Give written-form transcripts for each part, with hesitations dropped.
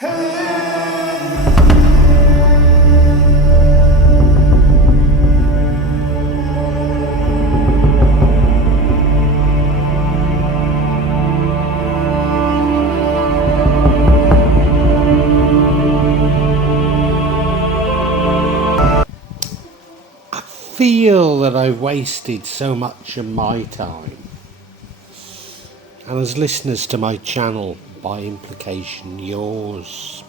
Feel that I've wasted so much of my time, and as listeners to my channel, by implication yours,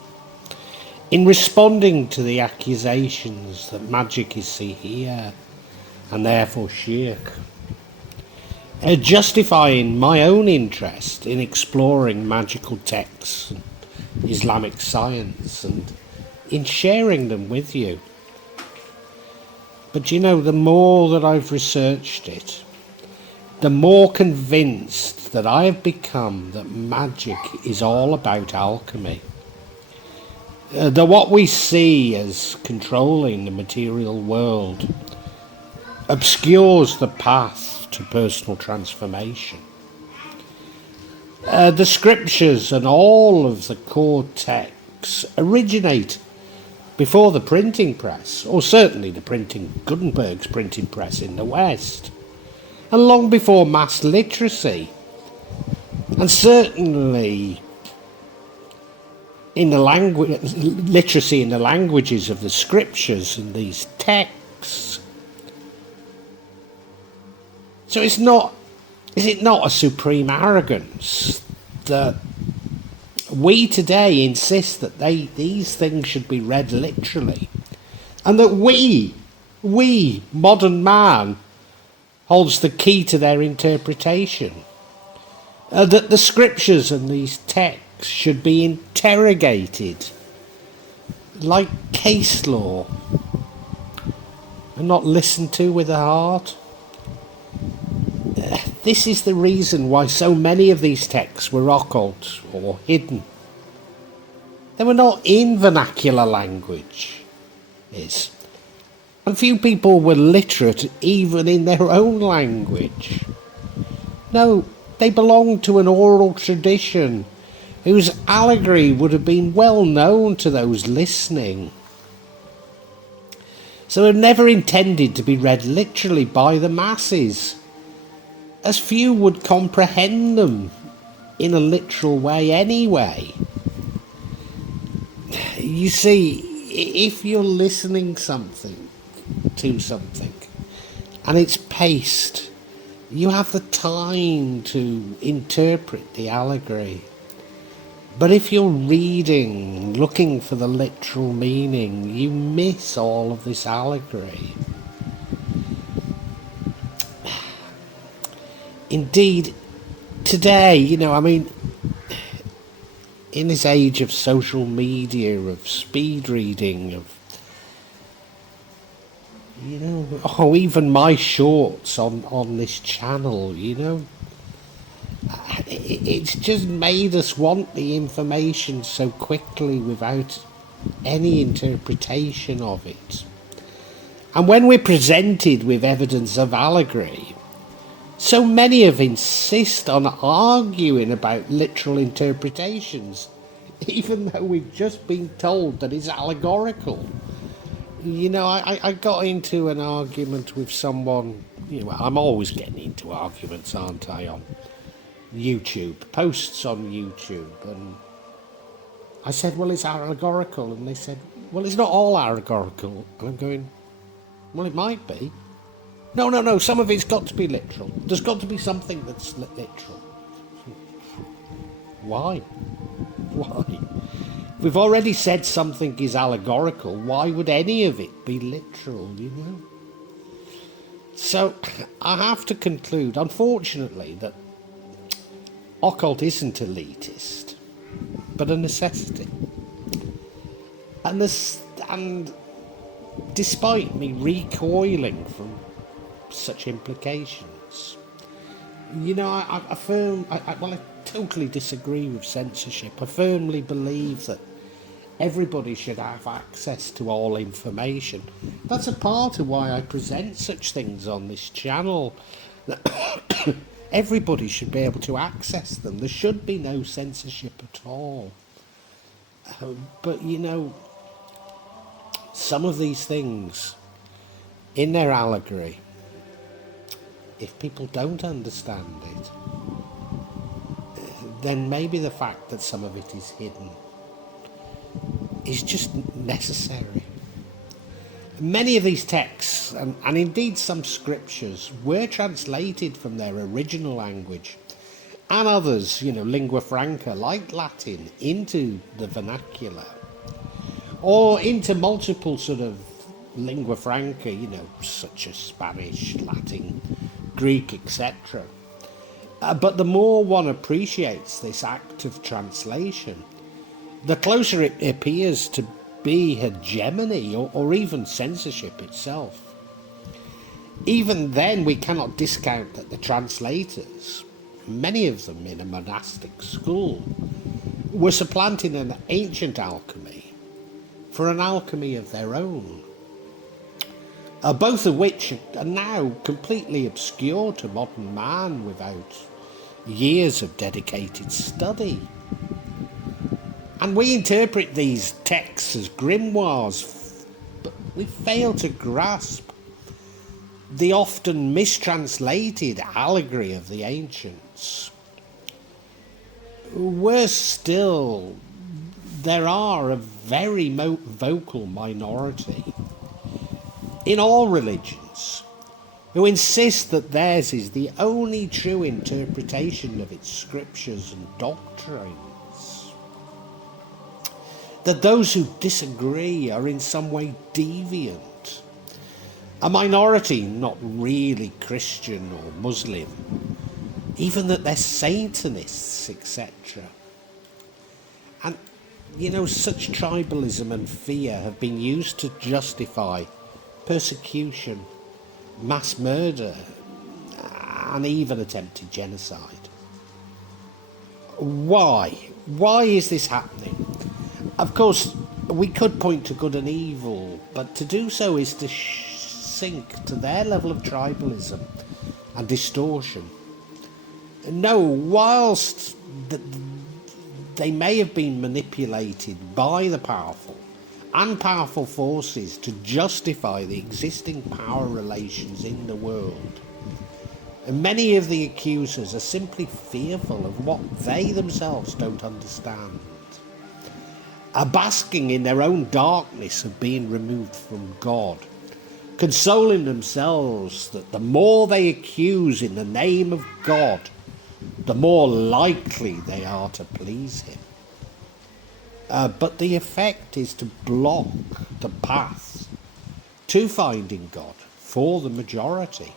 in responding to the accusations that magic is here and therefore shirk, justifying my own interest in exploring magical texts and Islamic science and in sharing them with you. But you know, the more that I've researched it, the more convinced that I have become that magic is all about alchemy. That what we see as controlling the material world obscures the path to personal transformation. The scriptures and all of the core texts originate before the printing press, or certainly Gutenberg's printing press in the West, and long before mass literacy, and certainly in the literacy in the languages of the scriptures and these texts. So is it not a supreme arrogance that we today insist that these things should be read literally, and that we, modern man, holds the key to their interpretation? That the scriptures and these texts should be interrogated like case law and not listened to with the heart? This is the reason why so many of these texts were occult or hidden. They were not in vernacular language, and few people were literate even in their own language. No, they belonged to an oral tradition whose allegory would have been well known to those listening. So they were never intended to be read literally by the masses, as few would comprehend them in a literal way anyway. You see, if you're listening to something and it's paced, you have the time to interpret the allegory. But if you're reading, looking for the literal meaning, you miss all of this allegory. Indeed, today, in this age of social media, of speed reading, even my shorts on this channel, it's just made us want the information so quickly without any interpretation of it. And when we're presented with evidence of allegory, so many of insist on arguing about literal interpretations, even though we've just been told that it's allegorical. I got into an argument with someone, I'm always getting into arguments, aren't I, on YouTube, posts on YouTube, and I said, well, it's allegorical, and they said, well, it's not all allegorical, and I'm going, well, it might be. No, some of it's got to be literal. There's got to be something that's literal. Why? We've already said something is allegorical. Why would any of it be literal, So, I have to conclude, unfortunately, that occult isn't elitist, but a necessity. And despite me recoiling from such implications, I totally disagree with censorship. I firmly believe that everybody should have access to all information. That's a part of why I present such things on this channel. Everybody should be able to access them. There should be no censorship at all. But you know, some of these things in their allegory, if people don't understand it, then maybe the fact that some of it is hidden is just necessary. Many of these texts, and indeed some scriptures, were translated from their original language, and others, you know, lingua franca, like Latin, into the vernacular, or into multiple sort of lingua franca, you know, such as Spanish, Latin, Greek, etc. But the more one appreciates this act of translation, the closer it appears to be hegemony or even censorship itself. Even then, we cannot discount that the translators, many of them in a monastic school, were supplanting an ancient alchemy for an alchemy of their own, both of which are now completely obscure to modern man without years of dedicated study. And we interpret these texts as grimoires, but we fail to grasp the often mistranslated allegory of the ancients. Worse still, there are a very vocal minority in all religions who insist that theirs is the only true interpretation of its scriptures and doctrines, that those who disagree are in some way deviant, a minority not really Christian or Muslim, even that they're Satanists, etc. And, you know, such tribalism and fear have been used to justify persecution, mass murder, and even attempted genocide. Why? Why is this happening? Of course, we could point to good and evil, but to do so is to sink to their level of tribalism and distortion. No, whilst they may have been manipulated by the powerful and powerful forces to justify the existing power relations in the world, and many of the accusers are simply fearful of what they themselves don't understand, are basking in their own darkness of being removed from God, consoling themselves that the more they accuse in the name of God, the more likely they are to please him. But the effect is to block the path to finding God for the majority.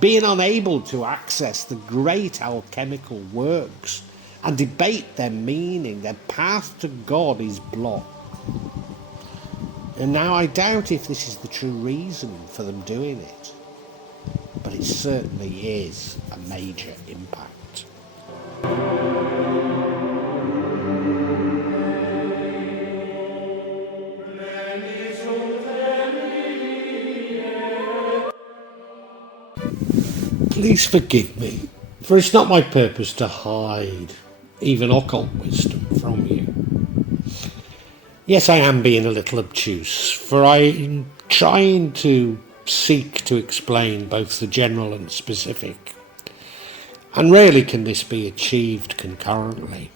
Being unable to access the great alchemical works and debate their meaning, their path to God is blocked. And now I doubt if this is the true reason for them doing it, but it certainly is a major impact. Please forgive me, for it's not my purpose to hide even occult wisdom from you. Yes, I am being a little obtuse, for I'm trying to seek to explain both the general and specific, and rarely can this be achieved concurrently.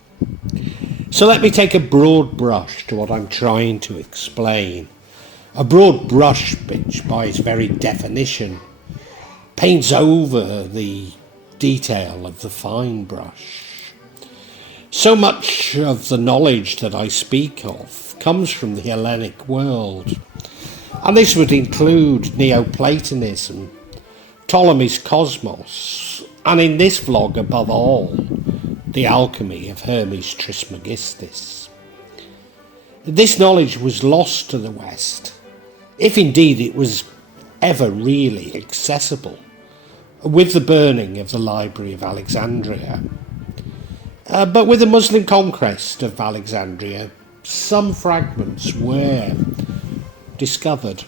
So let me take a broad brush to what I'm trying to explain, a broad brush which, by its very definition, paints over the detail of the fine brush. So much of the knowledge that I speak of comes from the Hellenic world, and this would include Neoplatonism, Ptolemy's Cosmos, and in this vlog above all, the Alchemy of Hermes Trismegistus. This knowledge was lost to the West, if indeed it was ever really accessible, with the burning of the Library of Alexandria. But with the Muslim conquest of Alexandria, some fragments were discovered.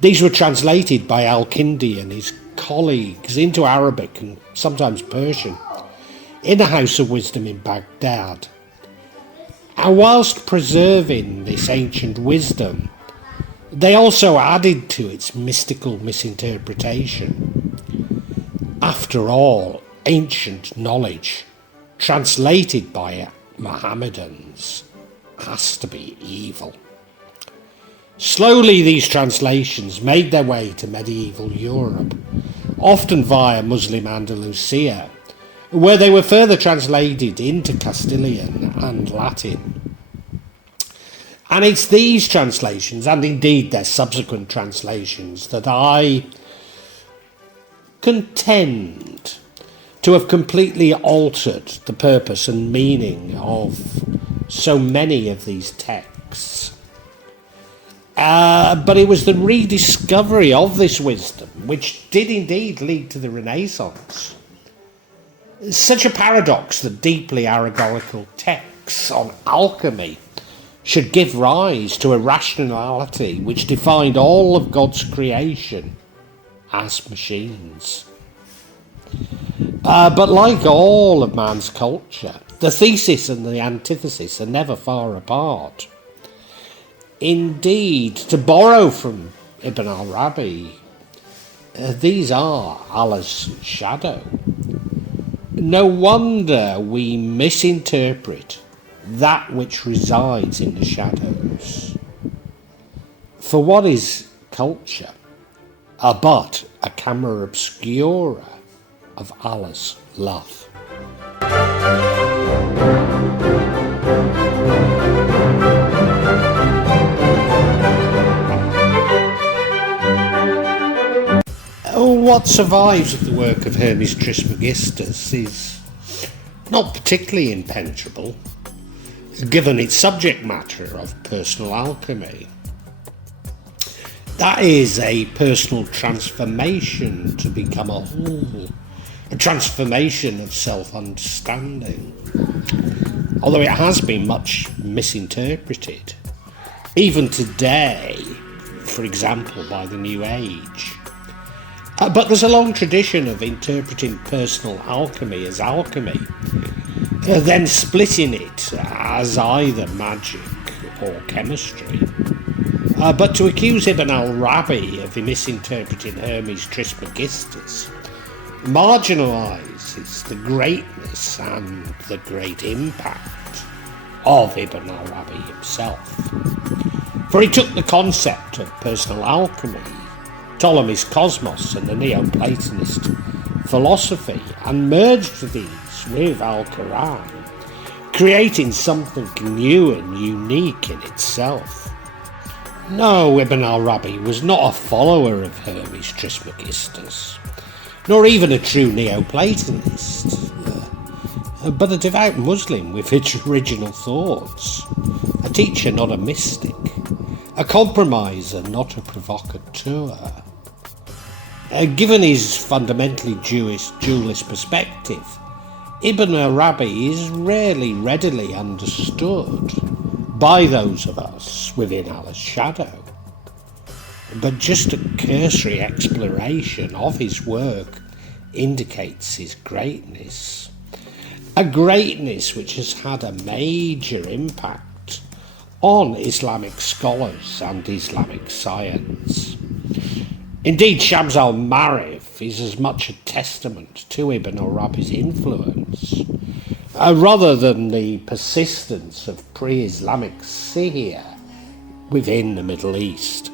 These were translated by Al-Kindi and his colleagues into Arabic and sometimes Persian in the House of Wisdom in Baghdad. And whilst preserving this ancient wisdom, they also added to its mystical misinterpretation. After all, ancient knowledge, translated by Mohammedans, has to be evil. Slowly these translations made their way to medieval Europe, often via Muslim Andalusia, where they were further translated into Castilian and Latin. And it's these translations, and indeed their subsequent translations, that I contend to have completely altered the purpose and meaning of so many of these texts. But it was the rediscovery of this wisdom which did indeed lead to the Renaissance. Such a paradox that deeply allegorical texts on alchemy should give rise to a rationality which defined all of God's creation as machines. But like all of man's culture, the thesis and the antithesis are never far apart. Indeed, to borrow from Ibn Arabi, these are Allah's shadow. No wonder we misinterpret that which resides in the shadows. For what is culture but a camera obscura of Allah's love? What survives of the work of Hermes Trismegistus is not particularly impenetrable, given its subject matter of personal alchemy. That is, a personal transformation to become a whole, a transformation of self-understanding. Although it has been much misinterpreted, even today, for example, by the New Age. But there's a long tradition of interpreting personal alchemy as alchemy, then splitting it as either magic or chemistry. But to accuse Ibn Arabi of misinterpreting Hermes Trismegistus marginalises the greatness and the great impact of Ibn Arabi himself. For he took the concept of personal alchemy, Ptolemy's cosmos and the Neoplatonist philosophy and merged these with Al-Qu'ran, creating something new and unique in itself. No, Ibn Arabi was not a follower of Hermes Trismegistus, nor even a true Neoplatonist, but a devout Muslim with original thoughts, a teacher, not a mystic, a compromiser, not a provocateur. Given his fundamentally dualist perspective, Ibn Arabi is rarely readily understood by those of us within Allah's shadow. But just a cursory exploration of his work indicates his greatness. A greatness which has had a major impact on Islamic scholars and Islamic science. Indeed, Shams al-Marif is as much a testament to Ibn Arabi's influence, rather than the persistence of pre-Islamic seer within the Middle East.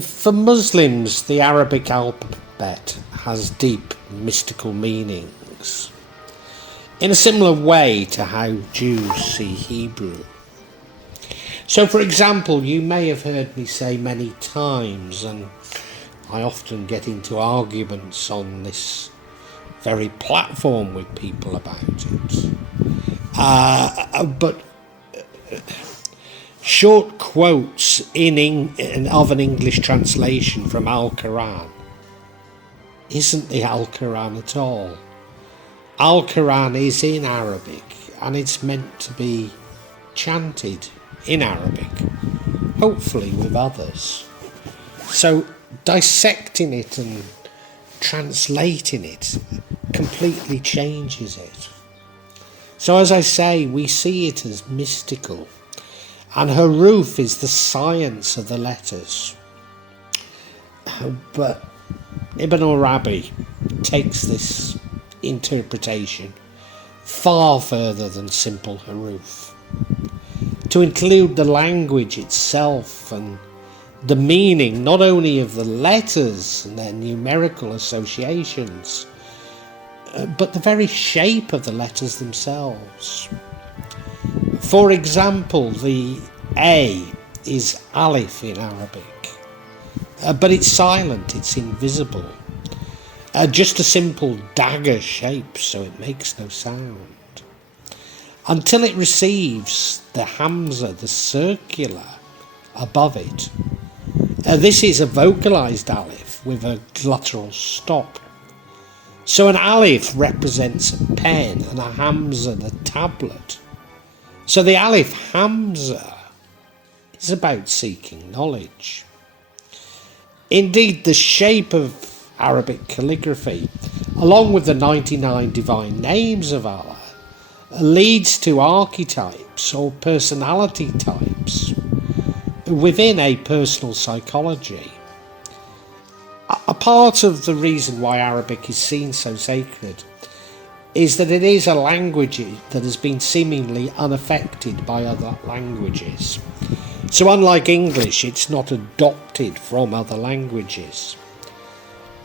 For Muslims, the Arabic alphabet has deep mystical meanings, in a similar way to how Jews see Hebrew. So, for example, you may have heard me say many times, and I often get into arguments on this very platform with people about it, but short quotes of an English translation from Al-Qu'ran isn't the Al-Qu'ran at all. Al-Qu'ran is in Arabic, and it's meant to be chanted in Arabic, hopefully with others. So dissecting it and translating it completely changes it. So as I say, we see it as mystical, and Huruf is the science of the letters. But Ibn Arabi takes this interpretation far further than simple Huruf, to include the language itself and the meaning not only of the letters and their numerical associations, but the very shape of the letters themselves. For example, the A is Alif in Arabic, but it's silent, it's invisible. Just a simple dagger shape, so it makes no sound. Until it receives the Hamza, the circular, above it. This is a vocalized Alif with a glottal stop. So an Alif represents a pen and a Hamza the tablet. So the Alif Hamza is about seeking knowledge. Indeed, the shape of Arabic calligraphy, along with the 99 divine names of Allah, leads to archetypes or personality types within a personal psychology. A part of the reason why Arabic is seen so sacred is that it is a language that has been seemingly unaffected by other languages. So unlike English, it's not adopted from other languages.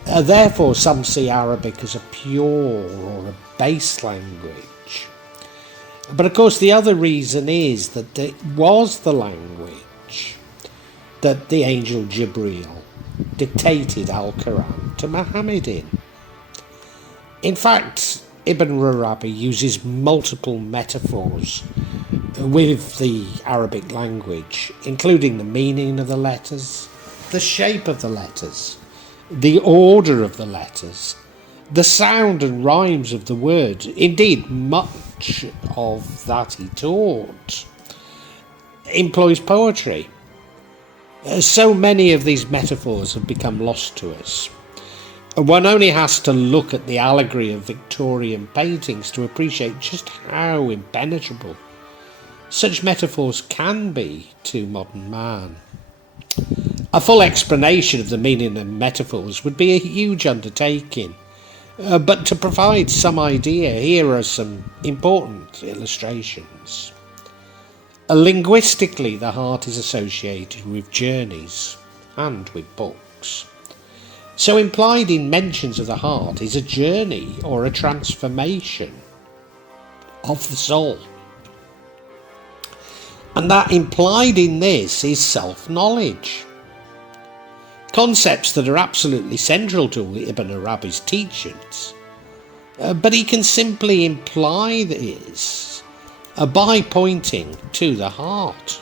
Therefore, some see Arabic as a pure or a base language. But of course, the other reason is that it was the language that the Angel Jibril dictated Al-Qu'ran to Muhammed in. In fact, Ibn Arabi uses multiple metaphors with the Arabic language, including the meaning of the letters, the shape of the letters, the order of the letters, the sound and rhymes of the words. Indeed, much of that he taught employs poetry. So many of these metaphors have become lost to us. One only has to look at the allegory of Victorian paintings to appreciate just how impenetrable such metaphors can be to modern man. A full explanation of the meaning of metaphors would be a huge undertaking, but to provide some idea, here are some important illustrations. Linguistically, the heart is associated with journeys and with books. So implied in mentions of the heart is a journey or a transformation of the soul. And that implied in this is self-knowledge. Concepts that are absolutely central to Ibn Arabi's teachings. But he can simply imply this by pointing to the heart.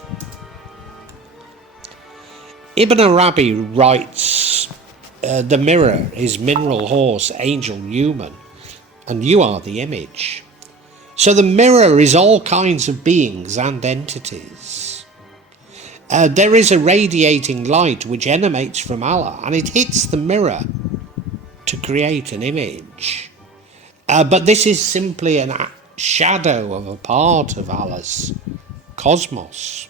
Ibn Arabi writes, the mirror is mineral, horse, angel, human, and you are the image. So the mirror is all kinds of beings and entities. There is a radiating light which emanates from Allah, and it hits the mirror to create an image. But this is simply a shadow of a part of Allah's cosmos.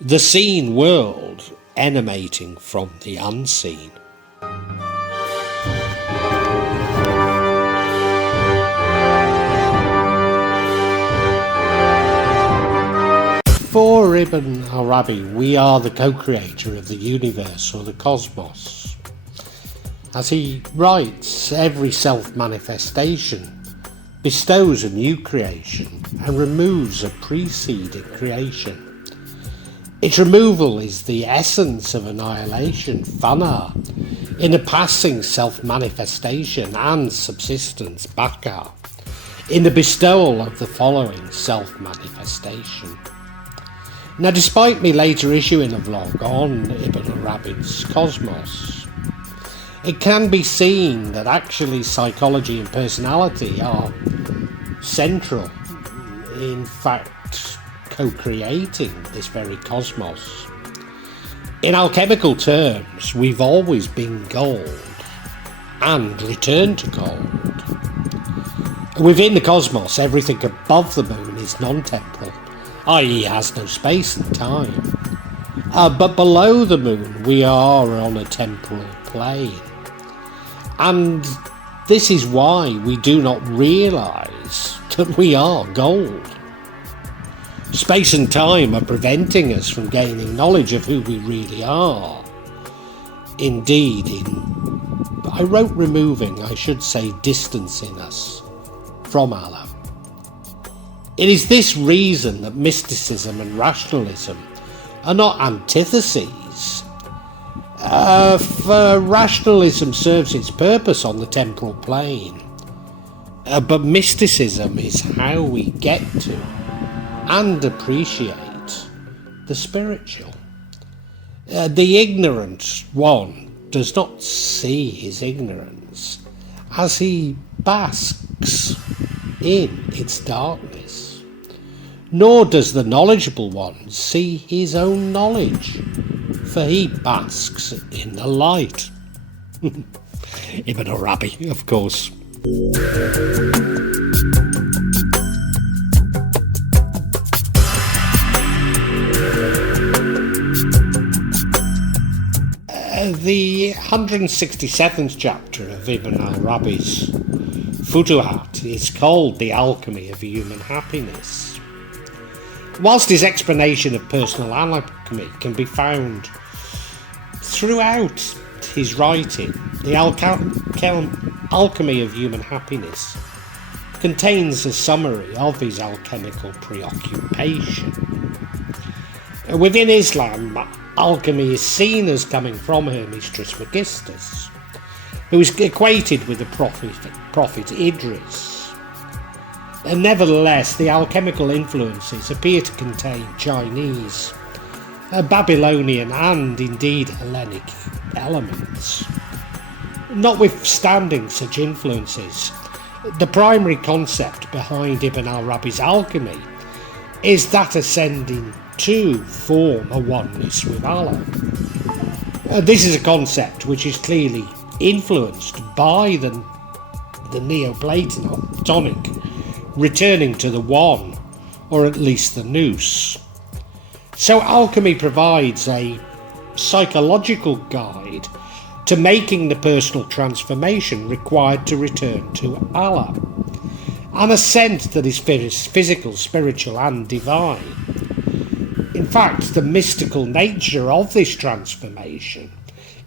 The seen world emanating from the unseen. For Ibn Arabi, we are the co-creator of the universe or the cosmos. As he writes, every self-manifestation bestows a new creation and removes a preceding creation. Its removal is the essence of annihilation, fana, in a passing self-manifestation, and subsistence, baka, in the bestowal of the following self-manifestation. Now, despite me later issuing a vlog on Ibn Arabi's cosmos, it can be seen that actually psychology and personality are central, in fact, co-creating this very cosmos. In alchemical terms, we've always been gold and return to gold. Within the cosmos, everything above the moon is non-temporal, i.e. has no space and time. But below the moon, we are on a temporal plane. And this is why we do not realise that we are gold. Space and time are preventing us from gaining knowledge of who we really are. Indeed, I wrote removing, I should say distancing us from Allah. It is this reason that mysticism and rationalism are not antitheses. For rationalism serves its purpose on the temporal plane, but mysticism is how we get to and appreciate the spiritual. The ignorant one does not see his ignorance as he basks in its darkness, nor does the knowledgeable one see his own knowledge, for he basks in the light. Ibn Arabi, of course. The 167th chapter of Ibn Arabi's Futuḥat is called The Alchemy of Human Happiness. Whilst his explanation of personal alchemy can be found throughout his writing, the Alchemy of Human Happiness contains a summary of his alchemical preoccupation. Within Islam, alchemy is seen as coming from Hermes Trismegistus, who is equated with the prophet Idris. And nevertheless, the alchemical influences appear to contain Chinese, Babylonian and indeed Hellenic elements. Notwithstanding such influences, the primary concept behind Ibn Arabi's alchemy is that ascending to form a oneness with Allah. This is a concept which is clearly influenced by the Neoplatonic returning to the one, or at least the nous. So alchemy provides a psychological guide to making the personal transformation required to return to Allah, an ascent that is physical, spiritual and divine. In fact, the mystical nature of this transformation,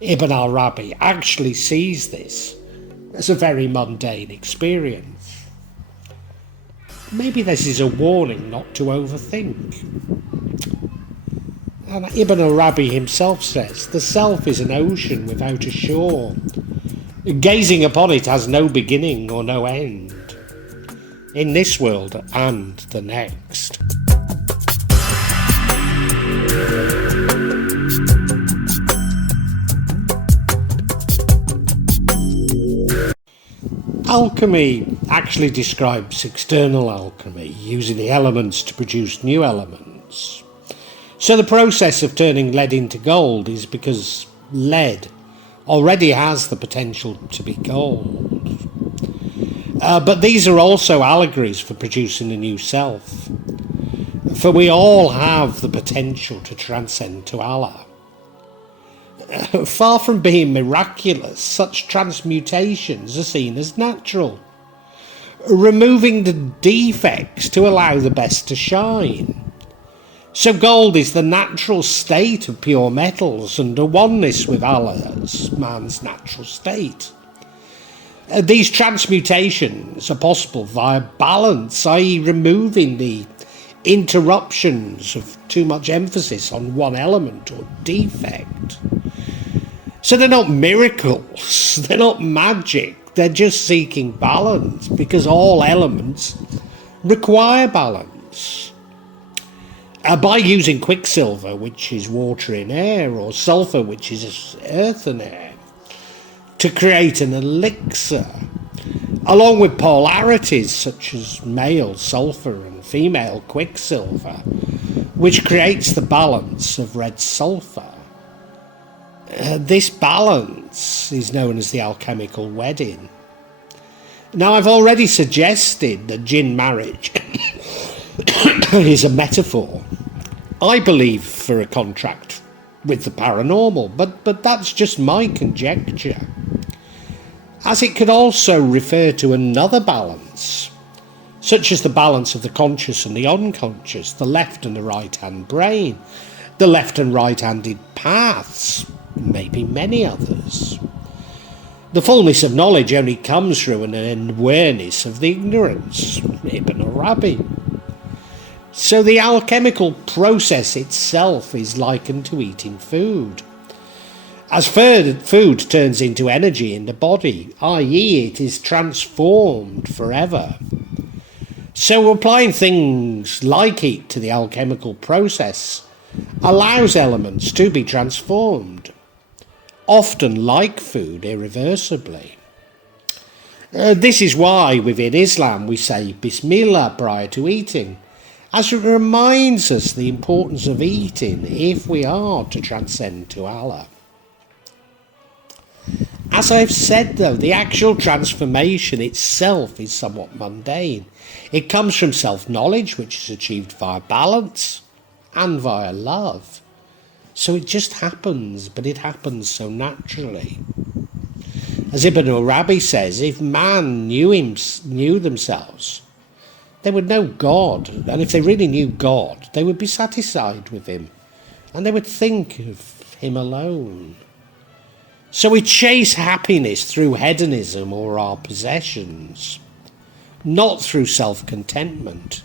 Ibn Arabi actually sees this as a very mundane experience. Maybe this is a warning not to overthink. And Ibn Arabi himself says, the self is an ocean without a shore. Gazing upon it has no beginning or no end, in this world and the next. Alchemy actually describes external alchemy, using the elements to produce new elements. So the process of turning lead into gold is because lead already has the potential to be gold. But these are also allegories for producing a new self. For we all have the potential to transcend to Allah. Far from being miraculous, such transmutations are seen as natural, removing the defects to allow the best to shine. So gold is the natural state of pure metals and a oneness with Allah's, man's natural state. These transmutations are possible via balance, i.e. removing the interruptions of too much emphasis on one element or defect. So they're not miracles, they're not magic, they're just seeking balance, because all elements require balance. By using quicksilver, which is water in air, or sulfur, which is earth and air, to create an elixir, along with polarities such as male sulfur and female quicksilver, which creates the balance of red sulfur. This balance is known as the alchemical wedding. Now, I've already suggested that jinn marriage is a metaphor, I believe, for a contract with the paranormal, but that's just my conjecture, as it could also refer to another balance, such as the balance of the conscious and the unconscious, the left and the right-hand brain, the left and right-handed paths, maybe many others. The fullness of knowledge only comes through an awareness of the ignorance, Ibn Arabi. So the alchemical process itself is likened to eating food. As food turns into energy in the body, i.e. it is transformed forever. So applying things like it to the alchemical process allows elements to be transformed, often like food, irreversibly. This is why within Islam we say Bismillah prior to eating, as it reminds us the importance of eating if we are to transcend to Allah. As I've said though, the actual transformation itself is somewhat mundane. It comes from self-knowledge, which is achieved via balance and via love. So it just happens, but it happens so naturally. As Ibn Arabi says, if man knew themselves, they would know God, and if they really knew God, they would be satisfied with him, and they would think of him alone. So we chase happiness through hedonism or our possessions, not through self-contentment.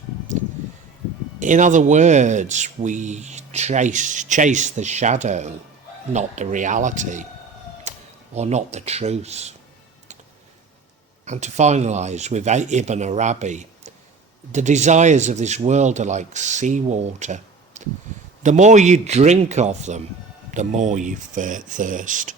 In other words, we chase the shadow, not the reality, or not the truth. And to finalise with Ibn Arabi, the desires of this world are like seawater. The more you drink of them, the more you thirst.